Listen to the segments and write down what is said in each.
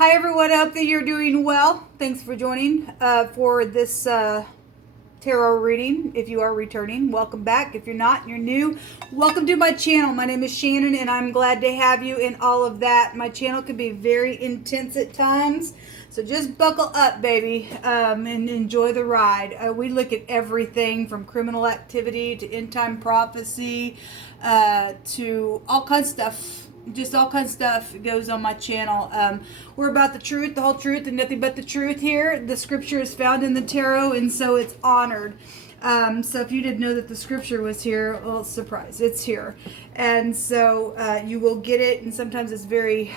Hi everyone, I hope that you're doing well. Thanks for joining for this tarot reading. If you are returning, welcome back. If you're not, you're new, welcome to my channel. My name is Shannon and I'm glad to have you in all of that. My channel can be very intense at times, so just buckle up, baby, and enjoy the ride. We look at everything from criminal activity to end time prophecy to all kinds of stuff. Just all kinds of stuff goes on my channel. We're about the truth, the whole truth, and nothing but the truth here. The scripture is found in the tarot, and so it's honored. So if you didn't know that the scripture was here, well, surprise, it's here. And so you will get it, and sometimes it's very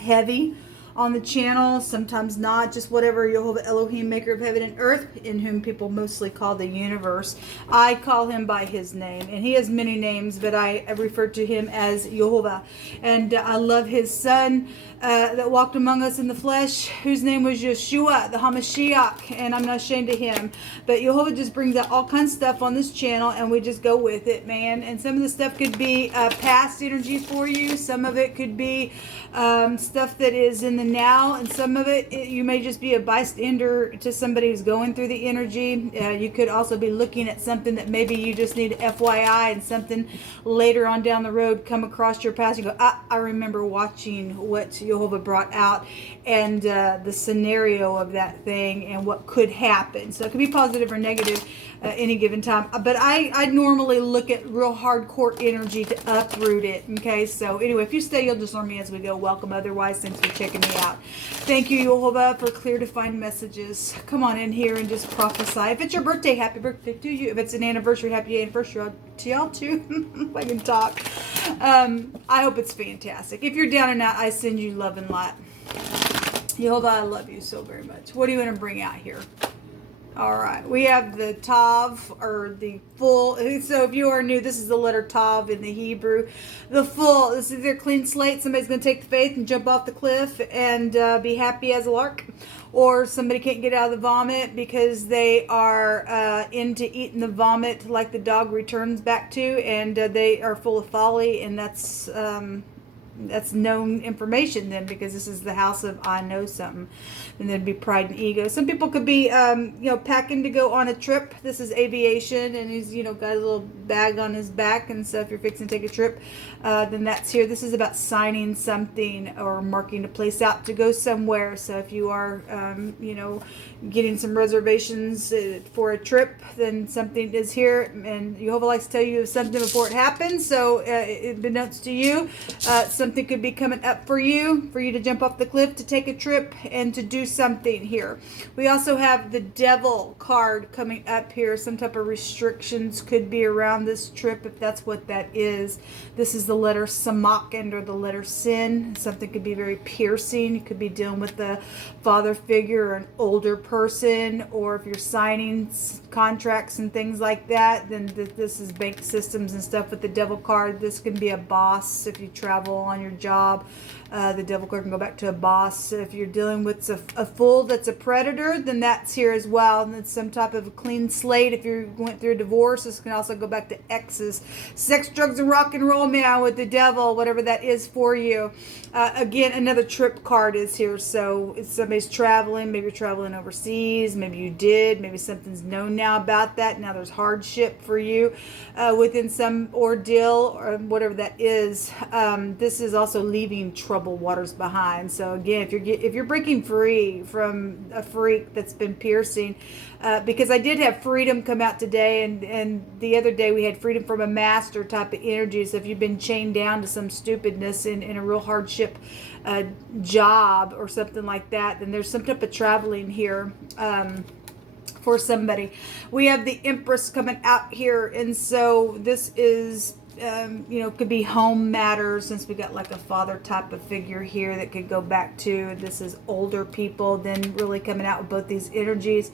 heavy on the channel, sometimes not, just whatever. Jehovah Elohim, maker of heaven and earth, in whom people mostly call the universe. I call him by his name, and he has many names, but I refer to him as Jehovah. And I love his son that walked among us in the flesh, whose name was Yeshua, the Hamashiach, and I'm not ashamed of him. But Jehovah just brings out all kinds of stuff on this channel, and we just go with it, man. And some of the stuff could be past energy for you. Some of it could be stuff that is in the now, and some of it, you may just be a bystander to somebody who's going through the energy. You could also be looking at something that maybe you just need FYI, and something later on down the road come across your path. You go, I remember watching what Jehovah brought out, and the scenario of that thing and what could happen. So it could be positive or negative any given time. But I normally look at real hardcore energy to uproot it. Okay, so anyway, if you stay, you'll just learn me as we go. Welcome. Otherwise, thanks for checking me out. Thank you, Jehovah, for clear defined messages. Come on in here and just prophesy. If it's your birthday, happy birthday to you. If it's an anniversary, happy anniversary to y'all too. If I can talk. I hope it's fantastic. If you're down and out, I send you love and light. Jehovah, I love you so very much. What do you want to bring out here? All right, we have the Tav, or the full. So if you are new, this is the letter Tav in the Hebrew. The full, this is their clean slate. Somebody's going to take the faith and jump off the cliff and be happy as a lark. Or somebody can't get out of the vomit because they are into eating the vomit like the dog returns back to, and they are full of folly, and that's known information then, because this is the house of I know something. And there'd be pride and ego. Some people could be packing to go on a trip. This is aviation, and he's got a little bag on his back, and so if you're fixing to take a trip, then that's here. This is about signing something or marking a place out to go somewhere. So if you are getting some reservations for a trip, then something is here, and Jehovah likes to tell you something before it happens. So it denotes to you something could be coming up for you to jump off the cliff, to take a trip, and to do something here. We also have the Devil card coming up here. Some type of restrictions could be around this trip, if that's what that is. This is the letter Samak, or the letter Sin. Something could be very piercing. You could be dealing with a father figure or an older person, or if you're signing contracts and things like that, then this is bank systems and stuff. With the Devil card, this can be a boss if you travel on your job. The Devil card can go back to a boss. If you're dealing with a fool that's a predator, then that's here as well. And it's some type of a clean slate. If you went through a divorce, this can also go back to exes. Sex, drugs, and rock and roll, man, with the Devil, whatever that is for you. Again, another trip card is here. So if somebody's traveling, maybe you're traveling overseas, maybe you did, maybe something's known now about that. Now there's hardship for you within some ordeal or whatever that is. This is also leaving troubled waters behind. So again, if you're breaking free from a freak that's been piercing, because I did have freedom come out today, and the other day we had freedom from a master type of energy. So if you've been chained down to some stupidness in a real hardship job or something like that, then there's some type of traveling here for somebody. We have the Empress coming out here, and so this is could be home matters, since we got like a father type of figure here that could go back to. This is older people then really coming out with both these energies.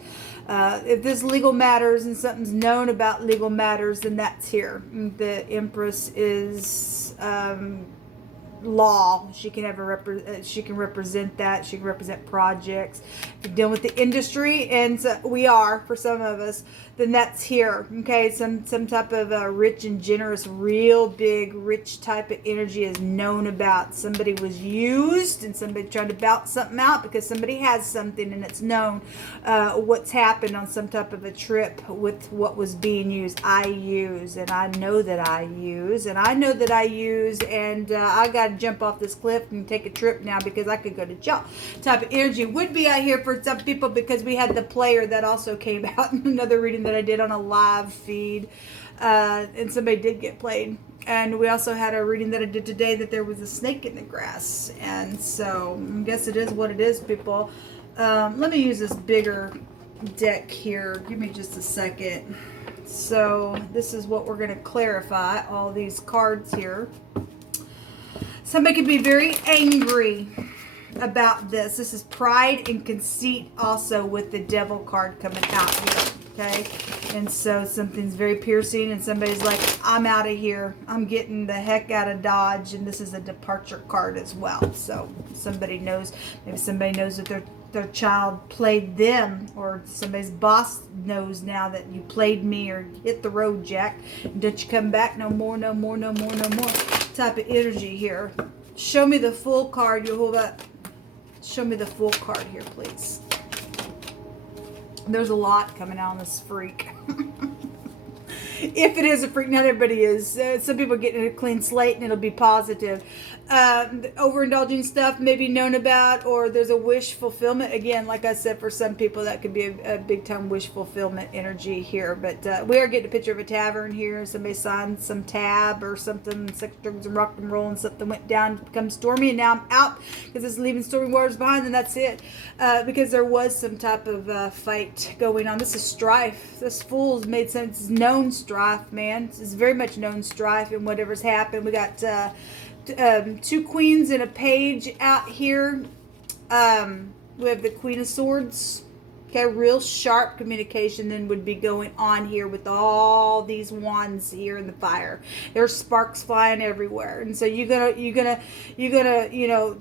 If there's legal matters and something's known about legal matters, then that's here. The Empress is law. She can she can represent that. She can represent projects. If you're dealing with the industry, and so we are for some of us, then that's here. Okay, some type of rich and generous, real big, rich type of energy is known about. Somebody was used, and somebody trying to bounce something out because somebody has something, and it's known what's happened on some type of a trip with what was being used. I use, and I know that I use, and I know that I use, and I got to jump off this cliff and take a trip now because I could go to jail. Type of energy would be out here for some people because we had the player that also came out in another reading that I did on a live feed, and somebody did get played. And we also had a reading that I did today that there was a snake in the grass, and so I guess it is what it is, people. Let me use this bigger deck here. Give me just a second. So this is what we're going to clarify, all these cards here. Somebody could be very angry about this. This is pride and conceit also with the devil card coming out here. Okay, and so something's very piercing, and somebody's like, I'm out of here. I'm getting the heck out of Dodge, and this is a departure card as well. So somebody knows, maybe somebody knows that their child played them, or somebody's boss knows now that you played me or hit the road, Jack. Don't you come back no more, no more, no more, no more. Type of energy here. Show me the full card, Yehovah. Show me the full card here, please. There's a lot coming out on this freak. If it is a freak, not everybody is. Some people get a clean slate and it'll be positive. Overindulging stuff may be known about, or there's a wish fulfillment. Again, like I said, for some people that could be a big time wish fulfillment energy here. But we are getting a picture of a tavern here. Somebody signed some tab or something, sex, drugs, and rock and roll, and something went down, become stormy, and now I'm out because it's leaving stormy waters behind, and that's it. Because there was some type of fight going on. This is strife. This fool's made sense. It's known strife, man. It's very much known strife, and whatever's happened. We got 2 queens and a page out here. We have the Queen of Swords. Okay, real sharp communication then would be going on here with all these wands here in the fire. There's sparks flying everywhere, and so you're gonna you know,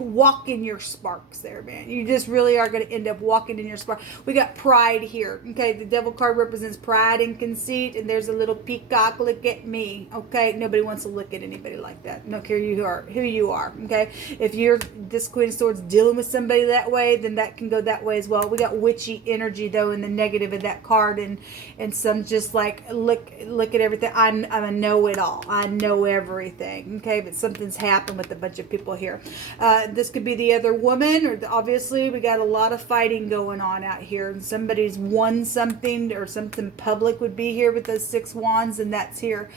walk in your sparks there, man. You just really are gonna end up walking in your spark. We got pride here. Okay, the devil card represents pride and conceit, and there's a little peacock. Look at me. Okay, nobody wants to look at anybody like that. No care who you are. Okay, if you're this Queen of Swords dealing with somebody that way, then that can go that way as well. We got witchy energy though in the negative of that card, and some just like look at everything. I'm a know-it-all. I know everything. Okay, but something's happened with a bunch of people here. This could be the other woman, or obviously we got a lot of fighting going on out here, and somebody's won something, or something public would be here with those 6 wands, and that's here.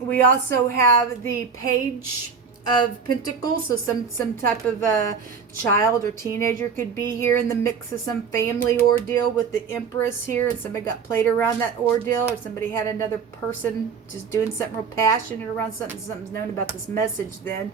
We also have the Page of Pentacles, so some type of child or teenager could be here in the mix of some family ordeal with the Empress here, and somebody got played around that ordeal, or somebody had another person just doing something real passionate around something's known about this message. Then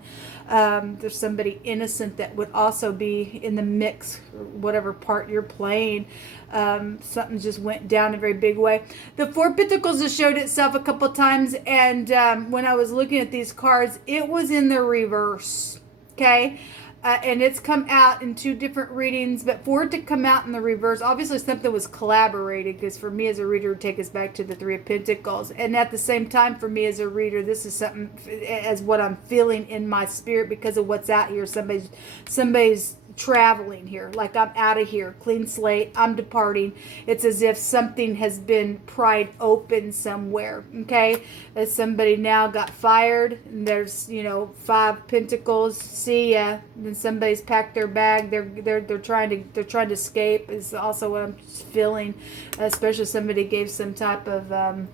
there's somebody innocent that would also be in the mix, whatever part you're playing. Something just went down a very big way. The 4 Pentacles has showed itself a couple times, and when I was looking at these cards, it was in the reverse. Okay, and it's come out in 2 different readings, but for it to come out in the reverse, obviously something was collaborated, because for me as a reader, it would take us back to the 3 of Pentacles. And at the same time, for me as a reader, this is something as what I'm feeling in my spirit because of what's out here. Somebody's traveling here, like I'm out of here, clean slate, I'm departing. It's as if something has been pried open somewhere. Okay, as somebody now got fired, and there's 5 Pentacles, see ya. Then somebody's packed their bag, they're trying to escape is also what I'm feeling, especially somebody gave some type of a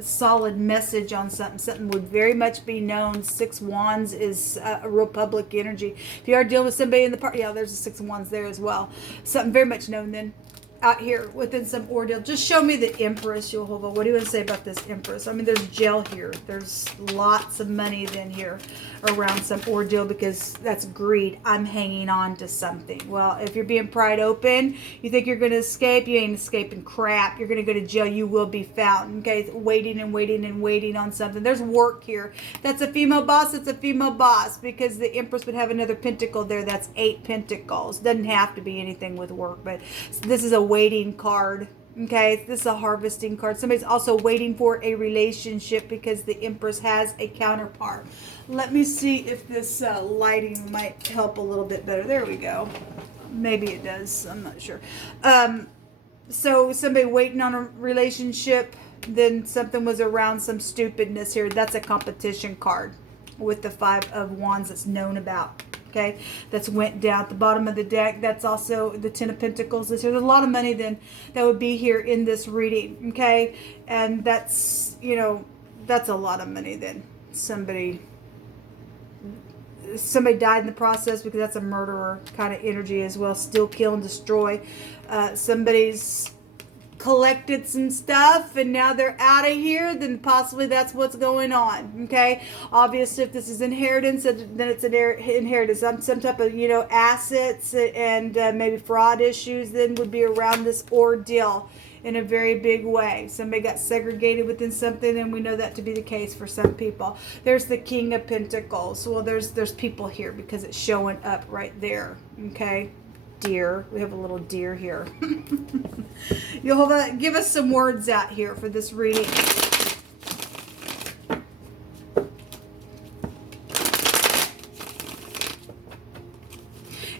solid message on something would very much be known. 6 wands is a real public energy. If you are dealing with somebody in the party, yeah, there's a 6 of wands there as well. Something very much known then. out here within some ordeal. Just show me the Empress, Jehovah. What do you want to say about this Empress? I mean, there's jail here. There's lots of money then here around some ordeal because that's greed. I'm hanging on to something. Well, if you're being pried open, you think you're going to escape, you ain't escaping crap. You're going to go to jail. You will be found. Okay, waiting and waiting and waiting on something. There's work here. That's a female boss. It's a female boss because the Empress would have another pentacle there. That's 8 pentacles. Doesn't have to be anything with work, but this is a waiting card. Okay, this is a harvesting card. Somebody's also waiting for a relationship because the Empress has a counterpart. Let me see if this lighting might help a little bit better. There we go. Maybe it does. I'm not sure. So somebody waiting on a relationship, then something was around some stupidness here. That's a competition card with the 5 of Wands that's known about. Okay, that's went down at the bottom of the deck. That's also the 10 of Pentacles. There's a lot of money then that would be here in this reading. Okay, and that's, you know, that's a lot of money then. Somebody died in the process because that's a murderer kind of energy as well. Steal, kill, and destroy. Somebody's collected some stuff and now they're out of here, then possibly that's what's going on. Okay, obviously if this is inheritance, then it's an inheritance. Some type of, you know, assets and maybe fraud issues then would be around this ordeal in a very big way. Somebody got segregated within something, and we know that to be the case for some people. There's the King of Pentacles. Well, there's people here because it's showing up right there. Okay, deer. We have a little deer here. Jehovah, give us some words out here for this reading.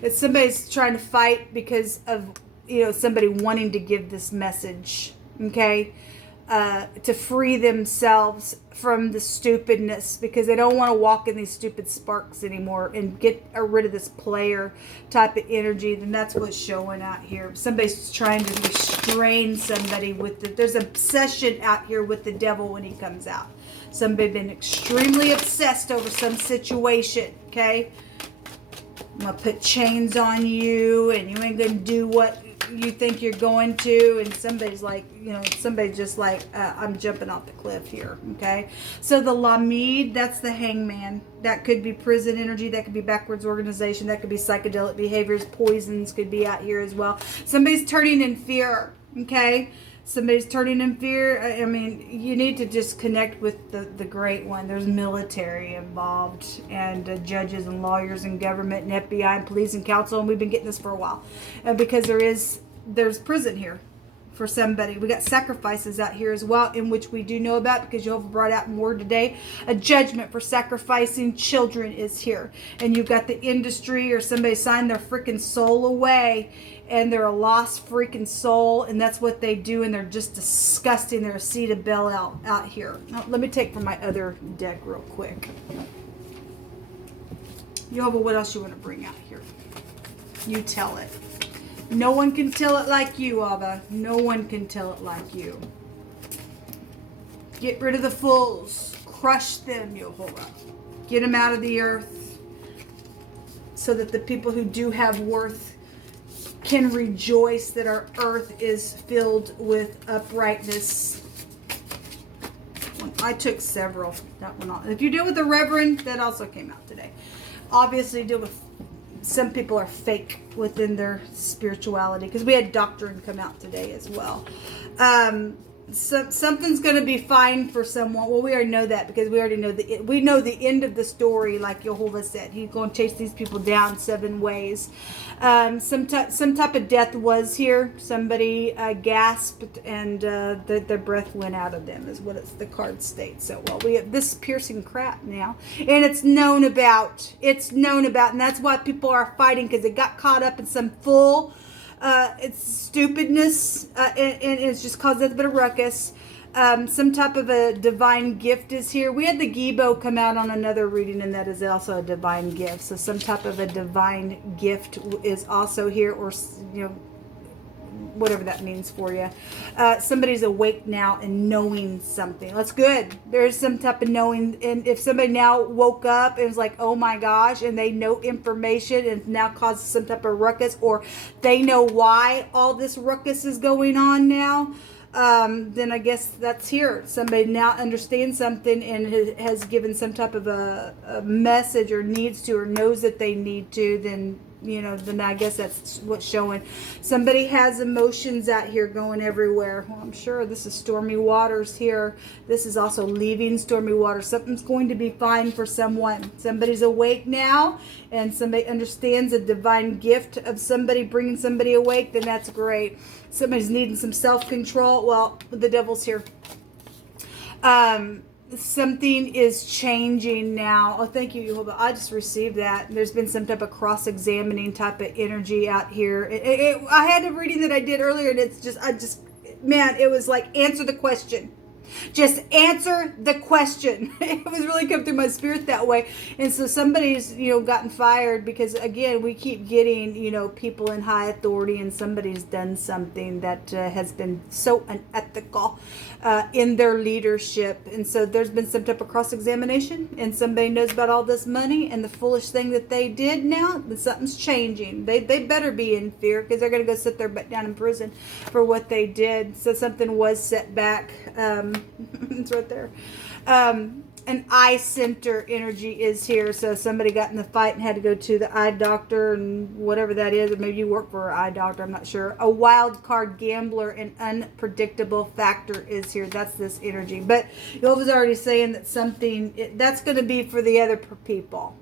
It's somebody's trying to fight because of, you know, somebody wanting to give this message, okay, to free themselves from the stupidness because they don't want to walk in these stupid sparks anymore and get rid of this player type of energy. Then that's what's showing out here. Somebody's trying to restrain somebody with the, there's obsession out here with the devil when he comes out. Somebody been extremely obsessed over some situation, okay? I'm going to put chains on you and you ain't going to do what you think you're going to, and somebody's like, you know, somebody's just like, I'm jumping off the cliff here. Okay, so the Lamid, that's the Hangman. That could be prison energy, that could be backwards organization, that could be psychedelic behaviors, poisons could be out here as well. Somebody's turning in fear. Okay, somebody's turning in fear. I mean, you need to just connect with the great one. There's military involved and judges and lawyers and government and FBI and police and council, and we've been getting this for a while. And because there's prison here for somebody. We got sacrifices out here as well, in which we do know about because Jehovah brought out in word today. A judgment for sacrificing children is here. And you've got the industry or somebody signed their freaking soul away and they're a lost freaking soul, and that's what they do, and they're just disgusting. They're a seed of Belial out here. Now, let me take from my other deck real quick. Jehovah, what else you want to bring out here? You tell it. No one can tell it like you, Abba. No one can tell it like you. Get rid of the fools. Crush them, Jehovah. Get them out of the earth so that the people who do have worth can rejoice that our earth is filled with uprightness. I took several. That one off. If you deal with the Reverend, that also came out today. Obviously, deal with some people are fake within their spirituality because we had doctrine come out today as well. So something's going to be fine for someone. Well, we already know that because we already know we know the end of the story, like Jehovah said. He's going to chase these people down 7 ways. Some type of death was here. Somebody gasped and their breath went out of them, is what the card states. So, well, we have this piercing crap now, and it's known about. It's known about, and that's why people are fighting because they got caught up in some full. It's stupidness, and it's just caused a bit of ruckus. Some type of a divine gift is here. We had the Gibo come out on another reading, and that is also a divine gift. So some type of a divine gift is also here, or, you know, whatever that means for you. Somebody's awake now and knowing something. That's good. There's some type of knowing. And if somebody now woke up and was like, oh my gosh, and they know information and now causes some type of ruckus, or they know why all this ruckus is going on now, then I guess that's here. Somebody now understands something and has given some type of a message, or needs to, or knows that they need to, then, you know, then I guess that's what's showing. Somebody has emotions out here going everywhere. Well, I'm sure this is stormy waters here. This is also leaving stormy waters. Something's going to be fine for someone. Somebody's awake now, and somebody understands a divine gift of somebody bringing somebody awake, then that's great. Somebody's needing some self-control. Well, the devil's here. Something is changing now. Oh, thank you, Jehovah. I just received that. There's been some type of cross-examining type of energy out here. I had a reading that I did earlier, and it's just, man, it was like, answer the question. Just answer the question. It was really come through my spirit that way. And so somebody's, you know, gotten fired because, again, we keep getting, you know, people in high authority, and somebody's done something that has been so unethical in their leadership. And so there's been some type of cross-examination, and somebody knows about all this money and the foolish thing that they did now, that something's changing. They better be in fear, because they're going to go sit their butt down in prison for what they did. So something was set back. It's right there. An eye center energy is here. So somebody got in the fight and had to go to the eye doctor, and whatever that is, or maybe you work for an eye doctor, I'm not sure. A wild card gambler and unpredictable factor is here. That's this energy. But Jehovah's already saying that something, that's going to be for the other people.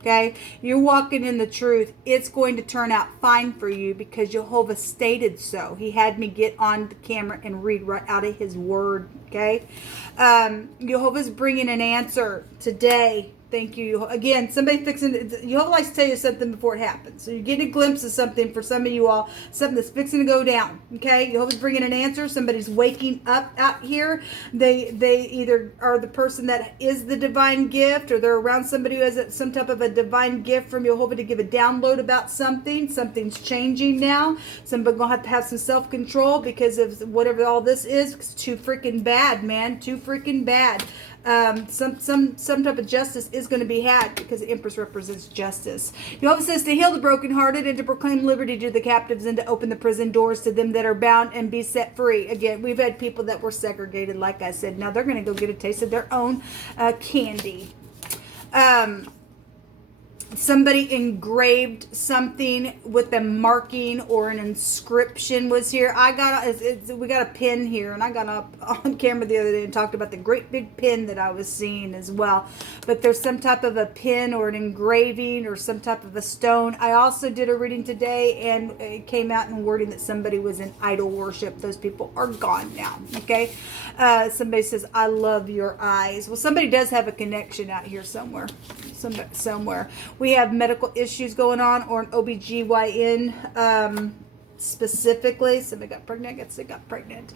Okay, you're walking in the truth. It's going to turn out fine for you, because Jehovah stated so. He had me get on the camera and read right out of his word. Okay, Jehovah's bringing an answer today. Thank you. Again, somebody fixing, Jehovah likes to tell you something before it happens. So you're getting a glimpse of something for some of you all, something that's fixing to go down. Okay, Jehovah's bringing an answer. Somebody's waking up out here. They either are the person that is the divine gift, or they're around somebody who has some type of a divine gift from Jehovah to give a download about something. Something's changing now. Somebody's going to have some self-control because of whatever all this is. It's too freaking bad, man. Too freaking bad. Some type of justice is going to be had, because the Empress represents justice. Jehovah says to heal the brokenhearted, and to proclaim liberty to the captives, and to open the prison doors to them that are bound, and be set free. Again, we've had people that were segregated, like I said. Now they're going to go get a taste of their own we somebody engraved something with a marking or an inscription was here. We got a pin here, and I got up on camera the other day and talked about the great big pin that I was seeing as well. But there's some type of a pin or an engraving or some type of a stone. I also did a reading today, and it came out in wording that somebody was in idol worship. Those people are gone now. Okay. Somebody says, I love your eyes. Well, somebody does have a connection out here somewhere. Somewhere. We have medical issues going on, or an OBGYN specifically. Somebody got pregnant. I guess they got pregnant.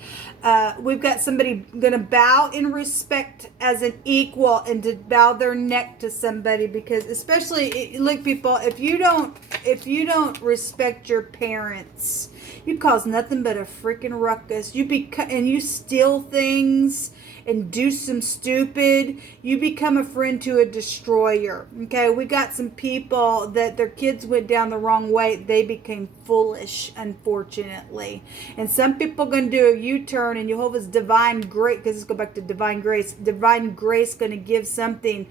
We've got somebody going to bow in respect as an equal, and to bow their neck to somebody, because especially, look, people, if you don't respect your parents, you cause nothing but a freaking ruckus. And you steal things and do some stupid, you become a friend to a destroyer. Okay, we got some people that their kids went down the wrong way. They became foolish, unfortunately. And some people are going to do a U-turn, and Jehovah's divine grace, because let's go back to divine grace. Divine grace going to give something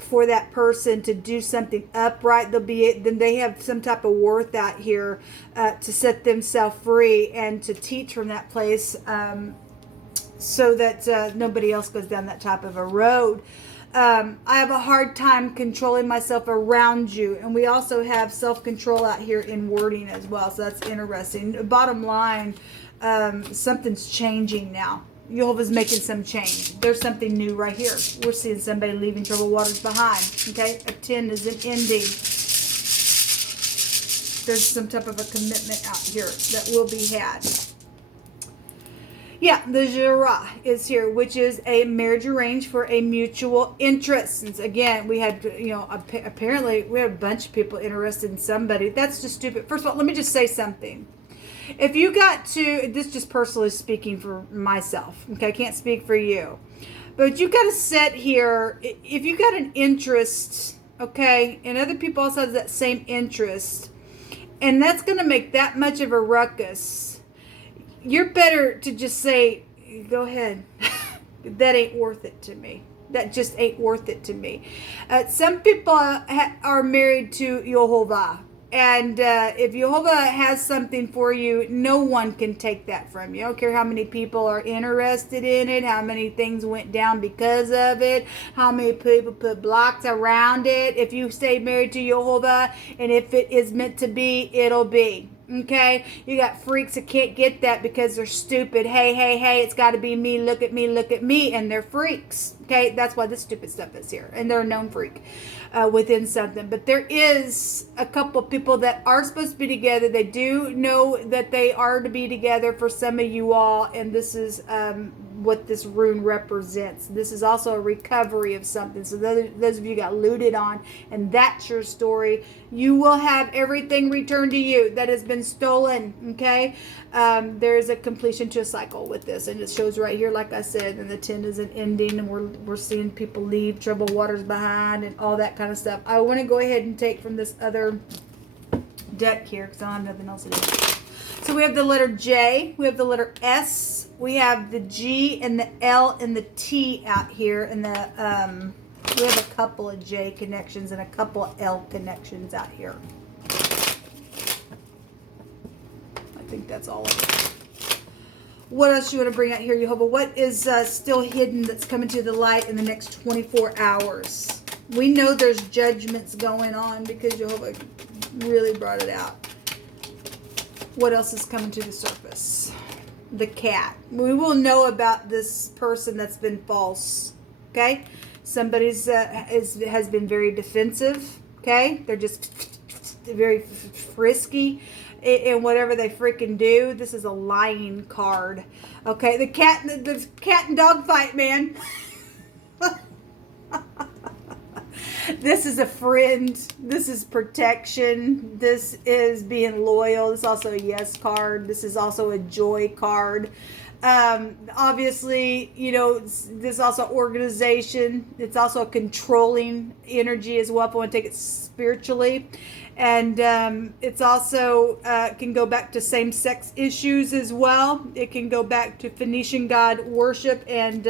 for that person to do something upright. Then they have some type of worth out here to set themselves free and to teach from that place. So that nobody else goes down that type of a road. I have a hard time controlling myself around you. And we also have self-control out here in wording as well. So that's interesting. Bottom line, something's changing now. Jehovah's making some change. There's something new right here. We're seeing somebody leaving troubled waters behind. Okay, a 10 is an ending. There's some type of a commitment out here that will be had. Yeah, the ShAhH is here, which is a marriage arranged for a mutual interest. And again, we had, apparently we had a bunch of people interested in somebody. That's just stupid. First of all, let me just say something. If you got to, this just personally speaking for myself, okay, I can't speak for you, but you got to set here, if you got an interest, okay, and other people also have that same interest, and that's going to make that much of a ruckus, you're better to just say, go ahead. That ain't worth it to me. That just ain't worth it to me. Some people are married to Jehovah. And if Jehovah has something for you, no one can take that from you. I don't care how many people are interested in it, how many things went down because of it, how many people put blocks around it. If you stay married to Jehovah, and if it is meant to be, it'll be. Okay, you got freaks that can't get that because they're stupid. Hey, it's got to be me. Look at me, and they're freaks. Okay, that's why this stupid stuff is here, and they're a known freak within something. But there is a couple of people that are supposed to be together. They do know that they are to be together for some of you all, and this is what this rune represents. This is also a recovery of something. So those of you got looted on, and that's your story. You will have everything returned to you that has been stolen. Okay, there is a completion to a cycle with this, and it shows right here, like I said, and the 10 is an ending, and we're seeing people leave, troubled waters behind, and all that kind of stuff. I want to go ahead and take from this other deck here because I don't have nothing else to do. So we have the letter J, we have the letter S, we have the G and the L and the T out here, and the we have a couple of J connections and a couple of L connections out here. I think that's all of it. What else do you want to bring out here, Jehovah? What is still hidden that's coming to the light in the next 24 hours? We know there's judgments going on because Jehovah really brought it out. What else is coming to the surface? The cat. We will know about this person that's been false. Okay? Somebody's has been very defensive. Okay? They're just very frisky in whatever they freaking do. This is a lying card. Okay? The cat and dog fight, man. This is a friend. This is protection. This is being loyal. This is also a yes card. This is also a joy card. Obviously, you know, this is also organization. It's also a controlling energy as well, if I want to take it spiritually. And it's also can go back to same-sex issues as well. It can go back to Phoenician god worship and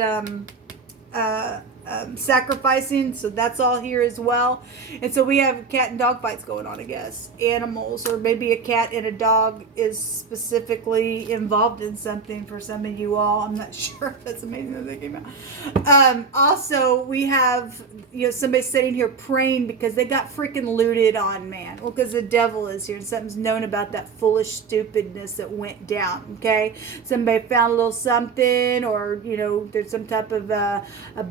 sacrificing, so that's all here as well. And so we have cat and dog fights going on, I guess. Animals, or maybe a cat and a dog is specifically involved in something for some of you all. I'm not sure. That's amazing that they came out. Also, we have, you know, somebody sitting here praying because they got freaking looted on, man. Well, because the devil is here and something's known about that foolish stupidness that went down, okay? Somebody found a little something, or, you know, there's some type of a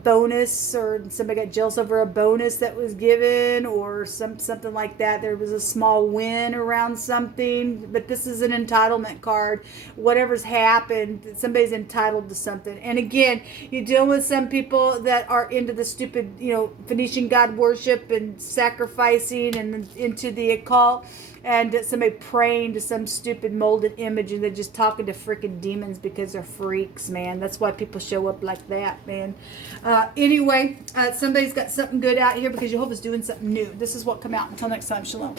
bonus, or somebody got jealous over a bonus that was given, or something like that. There was a small win around something, but this is an entitlement card. Whatever's happened, somebody's entitled to something. And again, you deal with some people that are into the stupid, you know, Phoenician god worship and sacrificing and into the occult, and somebody praying to some stupid molded image, and they're just talking to freaking demons because they're freaks, man. That's why people show up like that, man. Anyway, somebody's got something good out here because Jehovah's doing something new. This is what come out. Until next time, shalom.